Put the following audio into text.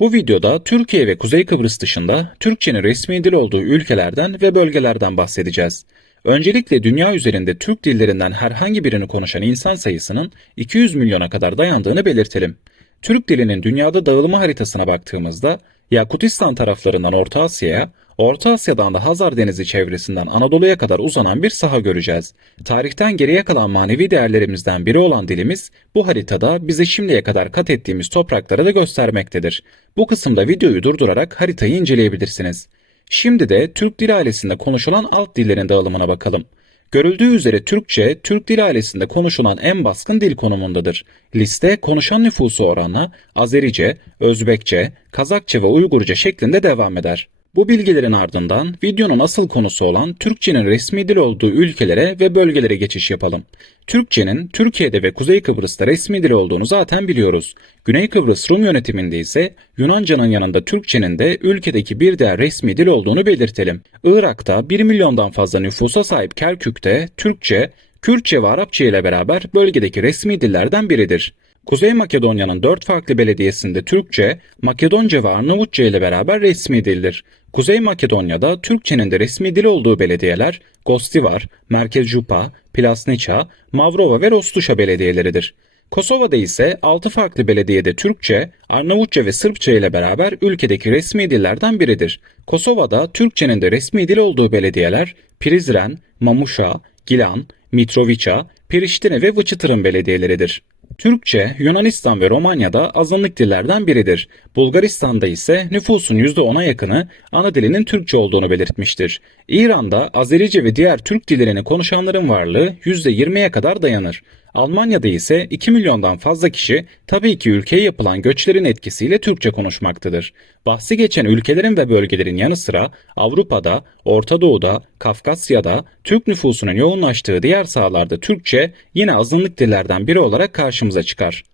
Bu videoda Türkiye ve Kuzey Kıbrıs dışında Türkçenin resmi dil olduğu ülkelerden ve bölgelerden bahsedeceğiz. Öncelikle dünya üzerinde Türk dillerinden herhangi birini konuşan insan sayısının 200 milyona kadar dayandığını belirtelim. Türk dilinin dünyada dağılımı haritasına baktığımızda Yakutistan taraflarından Orta Asya'ya, Orta Asya'dan da Hazar Denizi çevresinden Anadolu'ya kadar uzanan bir saha göreceğiz. Tarihten geriye kalan manevi değerlerimizden biri olan dilimiz bu haritada bize şimdiye kadar kat ettiğimiz toprakları da göstermektedir. Bu kısımda videoyu durdurarak haritayı inceleyebilirsiniz. Şimdi de Türk dil ailesinde konuşulan alt dillerin dağılımına bakalım. Görüldüğü üzere Türkçe, Türk dil ailesinde konuşulan en baskın dil konumundadır. Liste konuşan nüfusu oranla Azerice, Özbekçe, Kazakça ve Uygurca şeklinde devam eder. Bu bilgilerin ardından videonun asıl konusu olan Türkçenin resmi dil olduğu ülkelere ve bölgelere geçiş yapalım. Türkçenin Türkiye'de ve Kuzey Kıbrıs'ta resmi dil olduğunu zaten biliyoruz. Güney Kıbrıs Rum yönetiminde ise Yunanca'nın yanında Türkçenin de ülkedeki bir diğer resmi dil olduğunu belirtelim. Irak'ta 1 milyondan fazla nüfusa sahip Kerkük'te Türkçe, Kürtçe ve Arapça ile beraber bölgedeki resmi dillerden biridir. Kuzey Makedonya'nın dört farklı belediyesinde Türkçe, Makedonca ve Arnavutça ile beraber resmi dildir. Kuzey Makedonya'da Türkçenin de resmi dil olduğu belediyeler Gostivar, Merkez Jupa, Plasnica, Mavrova ve Rostuşa belediyeleridir. Kosova'da ise 6 farklı belediyede Türkçe, Arnavutça ve Sırpça ile beraber ülkedeki resmi dillerden biridir. Kosova'da Türkçenin de resmi dil olduğu belediyeler Prizren, Mamuşa, Gilan, Mitrovica, Priştine ve Vıçıtırın belediyeleridir. Türkçe, Yunanistan ve Romanya'da azınlık dillerden biridir. Bulgaristan'da ise nüfusun %10'a yakını ana dilinin Türkçe olduğunu belirtmiştir. İran'da Azerice ve diğer Türk dillerini konuşanların varlığı %20'ye kadar dayanır. Almanya'da ise 2 milyondan fazla kişi tabii ki ülkeye yapılan göçlerin etkisiyle Türkçe konuşmaktadır. Bahsi geçen ülkelerin ve bölgelerin yanı sıra Avrupa'da, Orta Doğu'da, Kafkasya'da Türk nüfusunun yoğunlaştığı diğer sahalarda Türkçe yine azınlık dillerden biri olarak karşımıza çıkar.